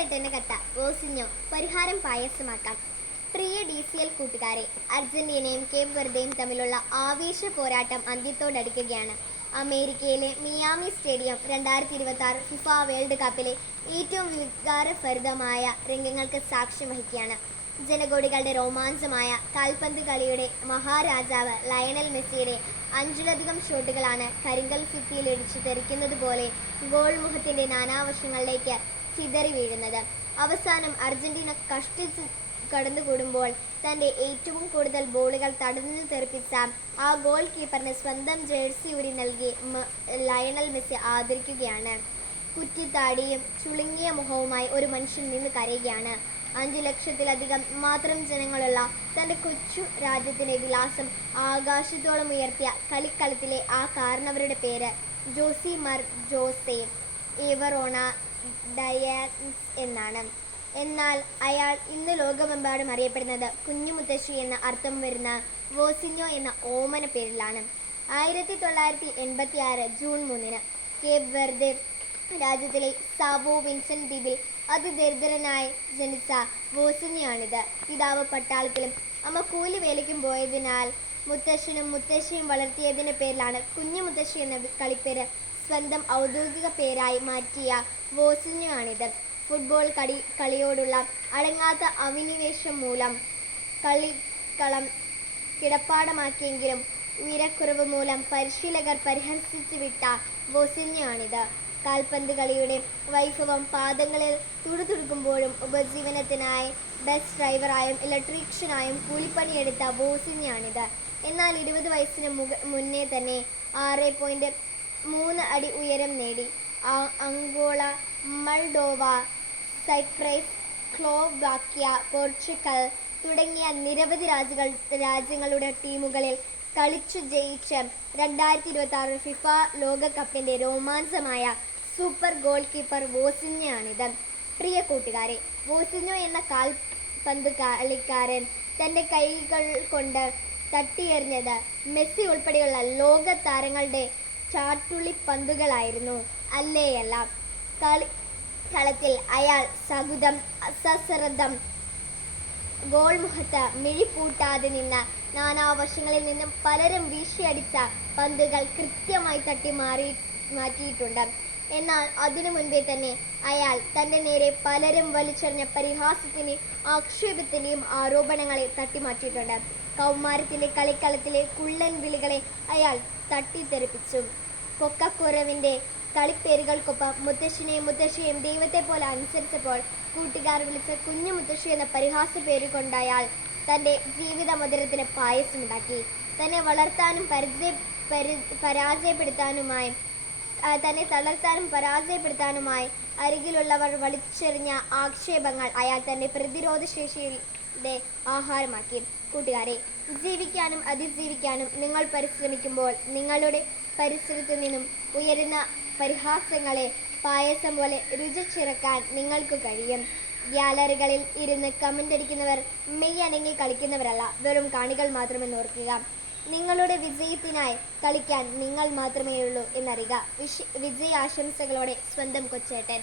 കൊച്ചേട്ടൻ്റെ കത്ത ഓസിഞ്ഞോ പരിഹാരം പായസമാക്കാം. പ്രിയ DCL കൂട്ടുകാരെ, അർജന്റീനയും Cape വെർദെയും തമ്മിലുള്ള ആവേശ പോരാട്ടം അന്ത്യത്തോടടുക്കുകയാണ്. അമേരിക്കയിലെ മിയാമി സ്റ്റേഡിയം 2026 ഫിഫ വേൾഡ് കപ്പിലെ ഏറ്റവും വികാരഭരിതമായ രംഗങ്ങൾക്ക് സാക്ഷ്യം വഹിക്കുകയാണ്. ജനകോടികളുടെ രോമാഞ്ചമായ കാൽപന്ത് കളിയുടെ മഹാരാജാവ് ലയണൽ മെസ്സിയുടെ 5ലധികം ഷോട്ടുകളാണ് കരിങ്കൽ ഭിത്തിയിലിടിച്ച് തെറിക്കുന്നത് പോലെ ഗോൾ മുഖത്തിൻ്റെ നാനാവശങ്ങളിലേക്ക് ചിതറി വീഴുന്നത്. അവസാനം അർജന്റീന കഷ്ടിച്ച് കടന്നുകൂടുമ്പോൾ തൻ്റെ ഏറ്റവും കൂടുതൽ ബോളുകൾ തടഞ്ഞു തെറിപ്പിച്ച ആ ഗോൾ കീപ്പറിന് സ്വന്തം ജേഴ്സി ഊരി നൽകി ലയണൽ മെസ്സി ആദരിക്കുകയാണ്. കുറ്റിത്താടിയും ചുളുങ്ങിയ മുഖവുമായി ഒരു മനുഷ്യൻ നിന്ന് കരയുകയാണ്. 5 ലക്ഷത്തിലധികം മാത്രം ജനങ്ങളുള്ള തൻ്റെ കൊച്ചു രാജ്യത്തിൻ്റെ വിലാസം ആകാശത്തോളം ഉയർത്തിയ കളിക്കളത്തിലെ ആ കാരണവരുടെ പേര് ജോസിമാർ ജോസെ ഇവറോണ ഡയാൻസ് എന്നാണ്. എന്നാൽ അയാൾ ഇന്ന് ലോകമെമ്പാടും അറിയപ്പെടുന്നത് കുഞ്ഞു മുത്തശ്ശി എന്ന അർത്ഥം വരുന്ന വോസിഞ്ഞോ എന്ന ഓമന പേരിലാണ്. 1986 ജൂൺ 3 കേപ്പ് വെർദെ രാജ്യത്തിലെ സാവോ വിൻസെന്റ് ദ്വീപിൽ അതിദരിദ്രനായി ജനിച്ച വോസിഞ്ഞോയാണിത്. പിതാവ് പട്ടാളത്തിലും അമ്മ കൂലി വേലയ്ക്കും പോയതിനാൽ മുത്തശ്ശനും മുത്തശ്ശിയും വളർത്തിയതിൻ്റെ പേരിലാണ് കുഞ്ഞു മുത്തശ്ശി എന്ന കളിപ്പേര് സ്വന്തം ഔദ്യോഗിക പേരായി മാറ്റിയ വോസിഞ്ഞോയാണിത്. ഫുട്ബോൾ കളിയോടുള്ള അടങ്ങാത്ത അഭിനിവേശം മൂലം കളിക്കളം കിടപ്പാടമാക്കിയെങ്കിലും ഉയരക്കുറവ് മൂലം പരിശീലകർ പരിഹസിച്ചു വിട്ട വോസിഞ്ഞോയാണിത്. കാൽപന്ത് കളിയുടെ വൈഭവം പാദങ്ങളിൽ തുടുതുടുക്കുമ്പോഴും ഉപജീവനത്തിനായി ബസ് ഡ്രൈവറായും ഇലക്ട്രീഷ്യനായും കൂലിപ്പണിയെടുത്ത വോസിഞ്ഞോയാണിത്. എന്നാൽ 20 വയസ്സിന് മുന്നേ തന്നെ 6.3 അടി ഉയരം നേടി. Angola, Moldova, Cyprus, Slovakia, Portugal തുടങ്ങിയ നിരവധി രാജ്യങ്ങളുടെ ടീമുകളിൽ കളിച്ചു ജയിച്ച് 2026 ഫിഫ ലോകകപ്പിൻ്റെ രോമാഞ്ചമായ സൂപ്പർ ഗോൾ കീപ്പർ വോസിഞ്ഞോയാണിത്. പ്രിയ കൂട്ടുകാരെ, വോസിഞ്ഞോ എന്ന കാൽപന്ത് കളിക്കാരൻ തൻ്റെ കൈകൾ കൊണ്ട് തട്ടിയെറിഞ്ഞത് മെസ്സി ഉൾപ്പെടെയുള്ള ലോക താരങ്ങളുടെ ചാട്ടുളിപ്പന്തുകളായിരുന്നു, അല്ലേയല്ല? കളത്തിൽ അയാൾ സകുതം അസശ്രദ്ധം ഗോൾ മുഖത്ത് മിഴിപ്പൂട്ടാതെ നിന്ന് നാനാവശങ്ങളിൽ നിന്നും പലരും വീശിയടിച്ച പന്തുകൾ കൃത്യമായി തട്ടി മാറ്റിയിട്ടുണ്ട്. എന്നാൽ അതിനു മുൻപേ തന്നെ അയാൾ തൻ്റെ നേരെ പലരും വലിച്ചെറിഞ്ഞ പരിഹാസത്തിൻ്റെയും ആക്ഷേപത്തിൻ്റെയും ആരോപണങ്ങളെ തട്ടിമാറ്റിയിട്ടുണ്ട്. കൗമാരത്തിൻ്റെ കളിക്കളത്തിലെ കുള്ളൻ വിളികളെ അയാൾ തട്ടിത്തെറിപ്പിച്ചു. പൊക്കക്കുറവിൻ്റെ കളിപ്പേരുകൾക്കൊപ്പം മുത്തശ്ശിയെയും ദൈവത്തെ പോലെ അനുസരിച്ചപ്പോൾ കൂട്ടുകാർ വിളിച്ച കുഞ്ഞു മുത്തശ്ശി എന്ന പരിഹാസ പേര് കൊണ്ടയാൾ തൻ്റെ ജീവിത മധുരത്തിന് പായസമുണ്ടാക്കി. തന്നെ വളർത്താനും തന്നെ തളർത്താനും പരാജയപ്പെടുത്താനുമായി അരികിലുള്ളവർ വലിച്ചെറിഞ്ഞ ആക്ഷേപങ്ങൾ അയാൾ തൻ്റെ പ്രതിരോധ ശേഷിയുടെ ആഹാരമാക്കി. കൂട്ടുകാരെ, ജീവിക്കാനും അതിജീവിക്കാനും നിങ്ങൾ പരിശ്രമിക്കുമ്പോൾ നിങ്ങളുടെ പരിസരത്തു നിന്നും ഉയരുന്ന പരിഹാസങ്ങളെ പായസം പോലെ രുചിച്ചിറക്കാൻ നിങ്ങൾക്ക് കഴിയും. ഗ്യാലറികളിൽ ഇരുന്ന് കമൻ്റ് അടിക്കുന്നവർ മെയ് അനങ്ങി കളിക്കുന്നവരല്ല, വെറും കാണികൾ മാത്രമെന്ന് ഓർക്കുക. നിങ്ങളുടെ വിജയത്തിനായി കളിക്കാൻ നിങ്ങൾ മാത്രമേ ഉള്ളൂ എന്നറിയുക. വിജയാശംസകളോടെ സ്വന്തം കൊച്ചേട്ടൻ.